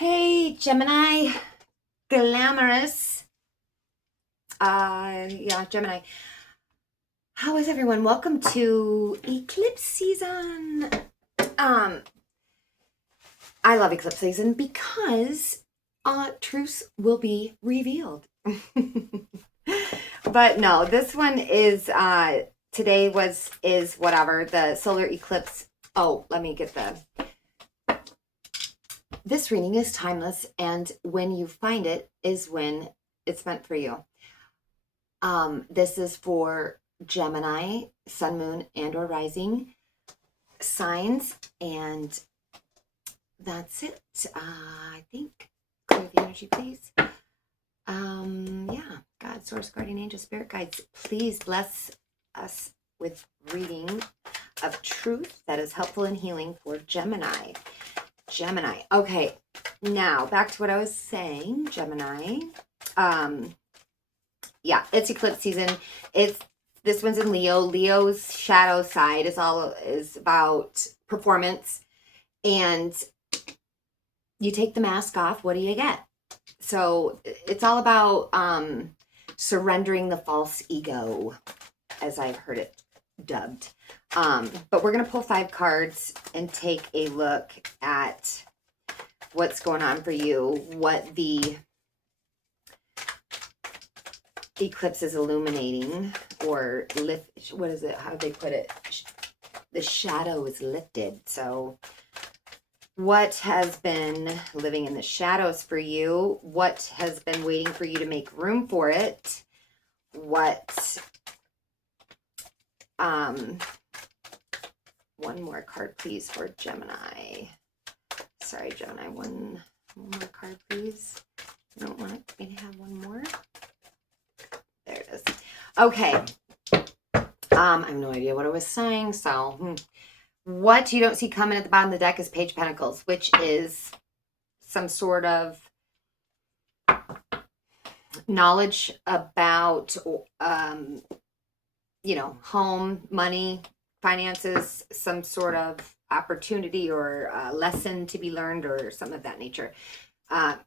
Hey, Gemini, glamorous. Yeah, Gemini. How is everyone? Welcome to eclipse season. Um, I love eclipse season because truths will be revealed. But no, this one is today is whatever the solar eclipse. Oh, let me get the this reading is timeless, and when you find it is when it's meant for you. This is for Gemini, sun, moon, and or rising signs, and that's it. I think clear the energy, please. Yeah, God, source, guardian angel, spirit guides, please bless us with reading of truth that is helpful and healing for Gemini. Gemini. Okay, now back to what I was saying, Gemini. Yeah, it's eclipse season. This one's in Leo. Leo's shadow side is about performance, and you take the mask off, what do you get? So it's all about surrendering the false ego, as I've heard it dubbed. But we're going to pull 5 cards and take a look at what's going on for you, what the eclipse is illuminating or lift. What is it? How do they put it? The shadow is lifted. So what has been living in the shadows for you? What has been waiting for you to make room for it? What one more card please for Gemini. Sorry, Gemini, one more card please. You don't want me to have one more? There it is. Okay. I have no idea what I was saying, so what you don't see coming at the bottom of the deck is Page of Pentacles, which is some sort of knowledge about home, money, finances, some sort of opportunity or lesson to be learned or something of that nature. Not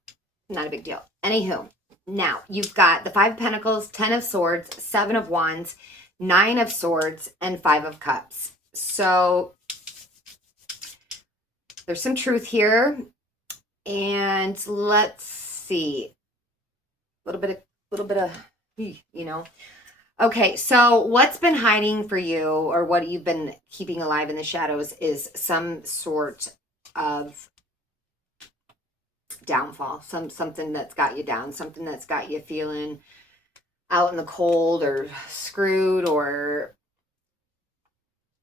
a big deal. Anywho, now you've got the 5 of Pentacles, 10 of Swords, 7 of Wands, 9 of Swords, and 5 of Cups. So there's some truth here. And let's see. A little bit of, Okay, so what's been hiding for you, or what you've been keeping alive in the shadows, is some sort of downfall, something that's got you down, something that's got you feeling out in the cold or screwed, or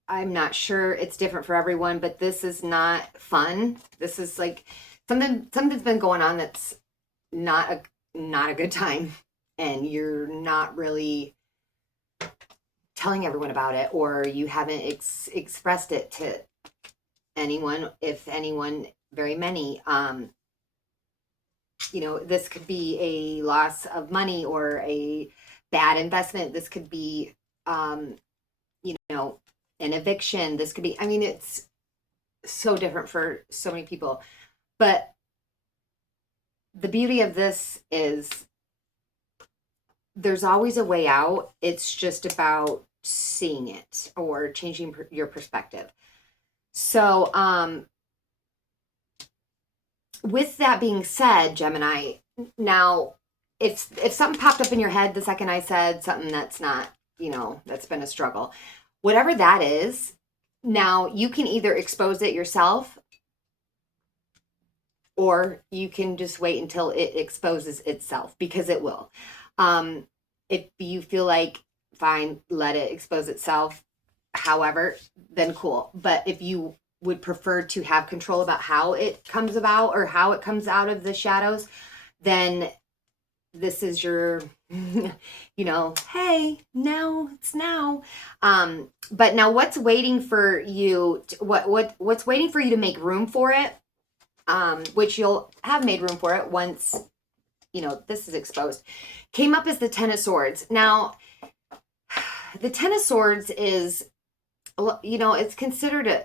I'm not sure. It's different for everyone, but this is not fun. This is like something's been going on that's not a good time, and you're not really telling everyone about it, or you haven't expressed it to anyone, if anyone, very many. This could be a loss of money or a bad investment. This could be an eviction. This could be, it's so different for so many people. But the beauty of this is there's always a way out. It's just about seeing it or changing your perspective. So with that being said, Gemini, now if something popped up in your head the second I said something that's not, that's been a struggle, whatever that is, now you can either expose it yourself, or you can just wait until it exposes itself, because it will. If you feel like, fine, let it expose itself, however, then cool. But if you would prefer to have control about how it comes about or how it comes out of the shadows, then this is your, hey, now it's now. But now what's waiting for you, what's waiting for you to make room for it, which you'll have made room for it once, this is exposed, came up as the 10 of Swords. Now, the 10 of Swords is, it's considered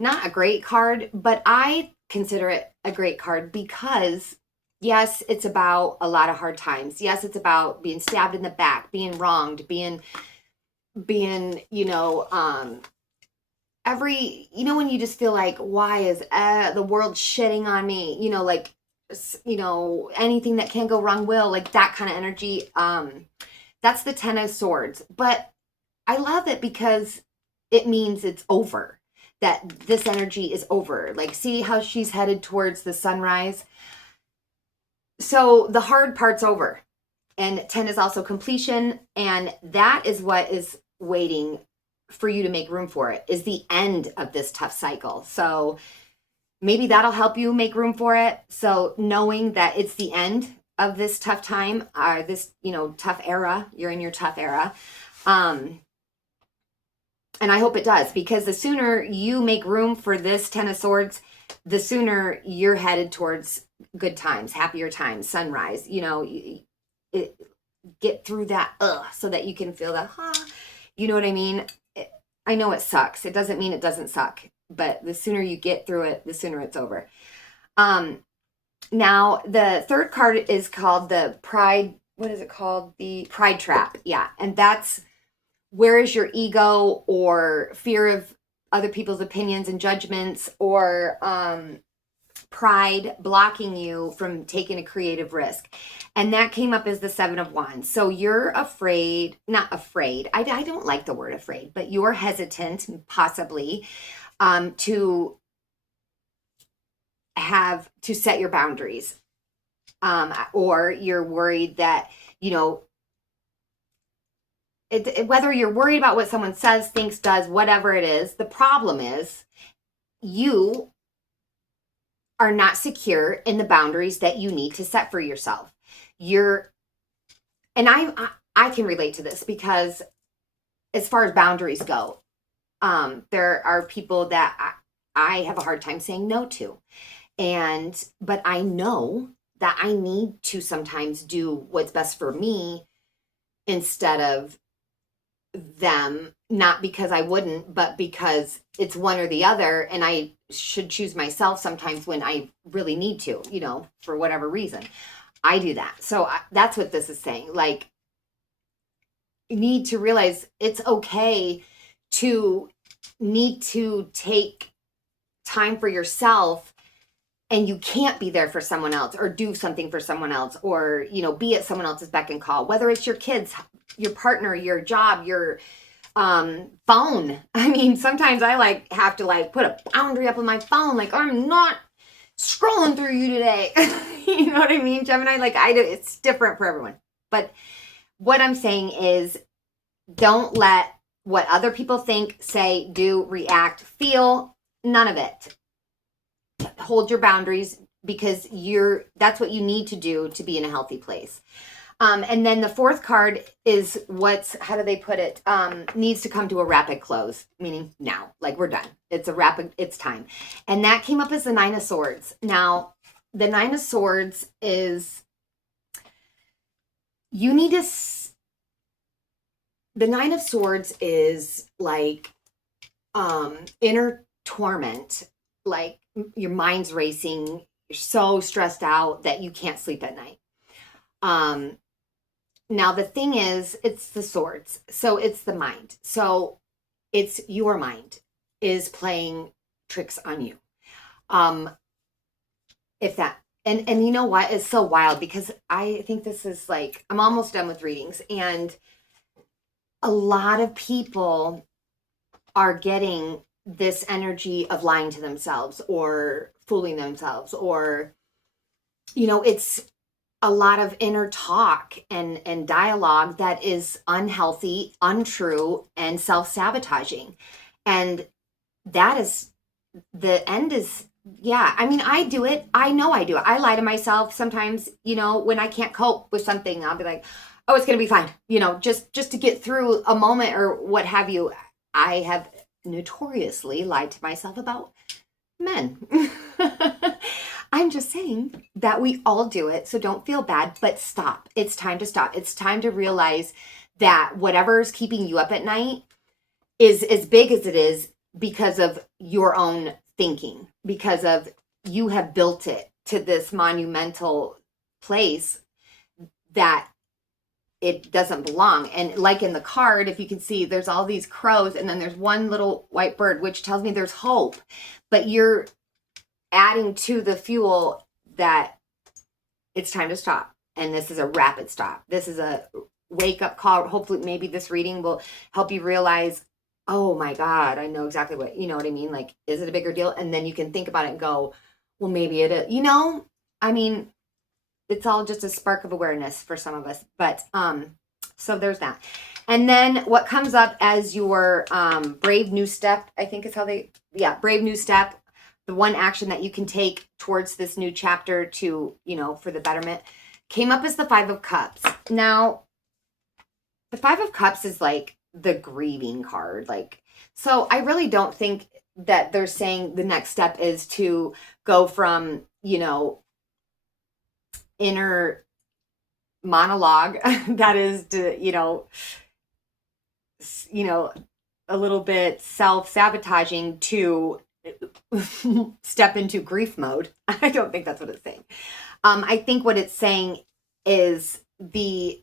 not a great card, but I consider it a great card because yes, it's about a lot of hard times. Yes, it's about being stabbed in the back, being wronged, being, when you just feel like, why is the world shitting on me? Like, anything that can go wrong will, like that kind of energy. That's the 10 of Swords. But I love it because it means it's over, that this energy is over. Like, see how she's headed towards the sunrise? So the hard part's over. And 10 is also completion. And that is what is waiting for you to make room for it, is the end of this tough cycle. So maybe that'll help you make room for it. So knowing that it's the end of this tough time, this, tough era, you're in your tough era. And I hope it does, because the sooner you make room for this 10 of Swords, the sooner you're headed towards good times, happier times, sunrise, get through that, so that you can feel that, you know what I mean? I know it sucks. It doesn't mean it doesn't suck, but the sooner you get through it, the sooner it's over. Now the third card is called the Pride. What is it called? The Pride Trap. Yeah. And that's, where is your ego or fear of other people's opinions and judgments, or pride blocking you from taking a creative risk? And that came up as the 7 of Wands. So you're afraid, not afraid. I don't like the word afraid, but you're hesitant possibly to set your boundaries. Or you're worried that, whether you're worried about what someone says, thinks, does, whatever it is, the problem is you are not secure in the boundaries that you need to set for yourself. I can relate to this, because as far as boundaries go, there are people that I have a hard time saying no to. But I know that I need to sometimes do what's best for me instead of them, not because I wouldn't, but because it's one or the other, and I should choose myself sometimes when I really need to, for whatever reason. I do that. So that's what this is saying. Like, you need to realize it's okay to need to take time for yourself, and you can't be there for someone else or do something for someone else, or, be at someone else's beck and call, whether it's your kids, your partner, your job, your phone. I mean, sometimes I have to put a boundary up on my phone. Like, I'm not scrolling through you today. You know what I mean, Gemini? It's different for everyone. But what I'm saying is, don't let what other people think, say, do, react, feel, none of it. Hold your boundaries, because that's what you need to do to be in a healthy place. And then the fourth card is how do they put it? Needs to come to a rapid close, meaning now, like, we're done. It's time. And that came up as the 9 of Swords. Now, the 9 of Swords is, the 9 of Swords is like, inner torment, like your mind's racing, you're so stressed out that you can't sleep at night. Now the thing is, it's the Swords, so it's the mind. So it's your mind is playing tricks on you. And you know what? It's so wild, because I think this is I'm almost done with readings, and a lot of people are getting this energy of lying to themselves or fooling themselves, or, it's a lot of inner talk and dialogue that is unhealthy, untrue, and self-sabotaging. And that is, the end is, yeah. I mean, I do it. I know I do it. I lie to myself sometimes, when I can't cope with something, I'll be like, oh, it's going to be fine. Just to get through a moment or what have you. I have notoriously lied to myself about men. I'm just saying that we all do it, so don't feel bad, but stop. It's time to stop. It's time to realize that whatever is keeping you up at night is as big as it is because of your own thinking, because of you have built it to this monumental place that it doesn't belong. And like in the card, if you can see, there's all these crows and then there's one little white bird, which tells me there's hope. But you're adding to the fuel that it's time to stop. And this is a rapid stop. This is a wake up call. Hopefully, maybe this reading will help you realize, oh my God, I know exactly what, you know what I mean? Like, is it a bigger deal? And then you can think about it and go, well, maybe it is. You know, I mean, it's all just a spark of awareness for some of us. But so there's that. And then what comes up as your brave new step, I think is how brave new step, the one action that you can take towards this new chapter to, you know, for the betterment, came up as the 5 of Cups. Now, the 5 of Cups is like the grieving card. Like, so I really don't think that they're saying the next step is to go from, you know, inner monologue that is to, you know, a little bit self-sabotaging to step into grief mode. I don't think that's what it's saying. I think what it's saying is the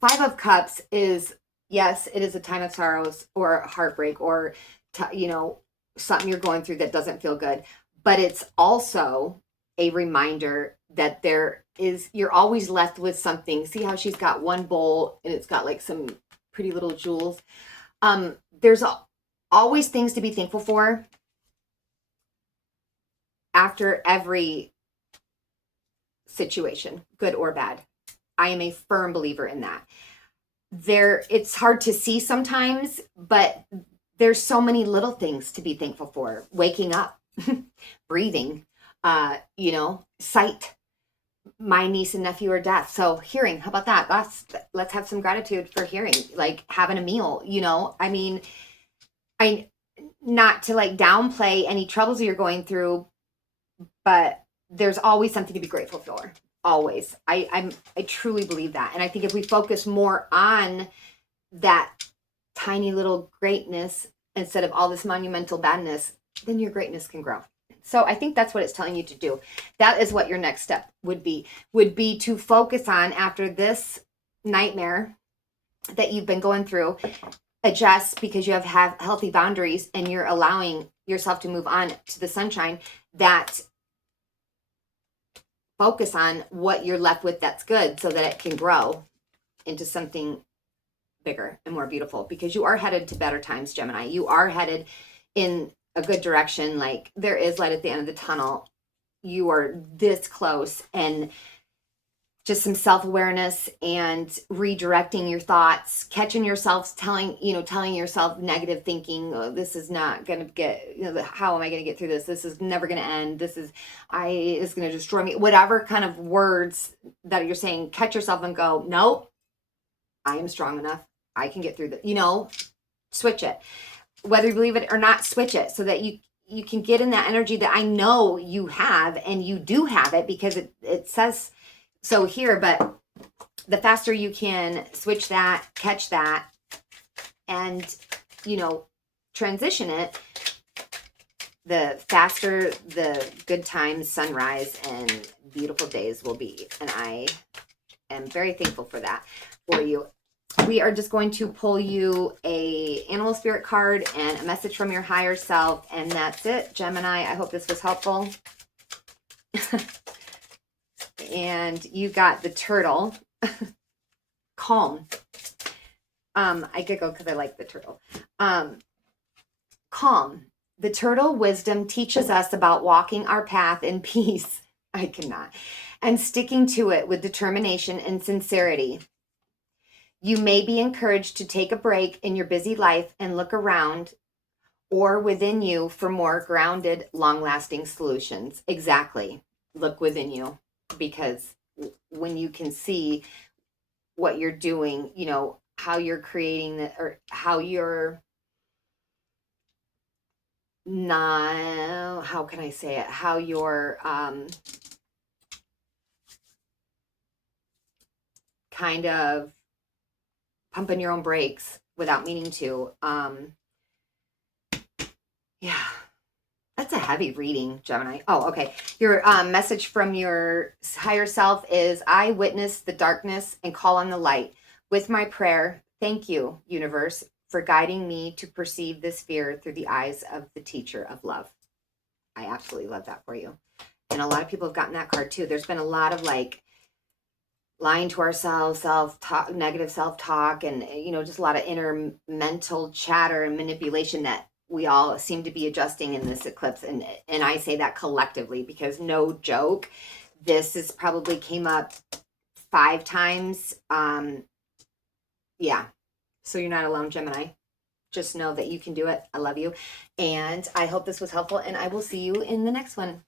5 of Cups is, yes, it is a time of sorrows or heartbreak or, you know, something you're going through that doesn't feel good. But it's also a reminder that you're always left with something. See how she's got one bowl and it's got like some pretty little jewels. There's always things to be thankful for after every situation, good or bad. I am a firm believer in that. It's hard to see sometimes, but there's so many little things to be thankful for. Waking up, breathing, you know, sight. My niece and nephew are deaf. So hearing, how about that? Let's have some gratitude for hearing, like having a meal, you know. I mean, not to like downplay any troubles you're going through, but there's always something to be grateful for. Always. I truly believe that. And I think if we focus more on that tiny little greatness instead of all this monumental badness, then your greatness can grow. So I think that's what it's telling you to do. That is what your next step would be to focus on after this nightmare that you've been going through, adjust because you have healthy boundaries and you're allowing yourself to move on to the sunshine. That focus on what you're left with that's good so that it can grow into something bigger and more beautiful, because you are headed to better times, Gemini. You are headed in a good direction. Like, there is light at the end of the tunnel. You are this close, and just some self-awareness and redirecting your thoughts, catching yourself telling yourself negative thinking. Oh, this is not going to get, how am I going to get through this? This is never going to end. This is going to destroy me. Whatever kind of words that you're saying, catch yourself and go, no, I am strong enough. I can get through this, switch it. Whether you believe it or not, switch it so that you can get in that energy that I know you have, and you do have it because it says so here. But the faster you can switch that, catch that, and, transition it, the faster the good times, sunrise, and beautiful days will be. And I am very thankful for that for you. We are just going to pull you a animal spirit card and a message from your higher self, and that's it, Gemini. I hope this was helpful. And you got the turtle. Calm. I giggle because I like the turtle. Calm. The turtle wisdom teaches us about walking our path in peace. I cannot. And sticking to it with determination and sincerity. You may be encouraged to take a break in your busy life and look around or within you for more grounded, long-lasting solutions. Exactly. Look within you, because when you can see what you're doing, how you're creating it, or how you're not, how can I say it? How you're kind of pumping your own brakes without meaning to. Yeah, that's That's a heavy reading, Gemini. Oh, okay. Your message from your higher self is, I witness the darkness and call on the light. With my prayer, thank you, universe, for guiding me to perceive this fear through the eyes of the teacher of love. I absolutely love that for you. And a lot of people have gotten that card too. There's been a lot of like lying to ourselves, self-talk, negative self-talk, and just a lot of inner mental chatter and manipulation that we all seem to be adjusting in this eclipse. And I say that collectively because no joke, this is probably came up 5 times. Yeah. So you're not alone, Gemini. Just know that you can do it. I love you. And I hope this was helpful, and I will see you in the next one.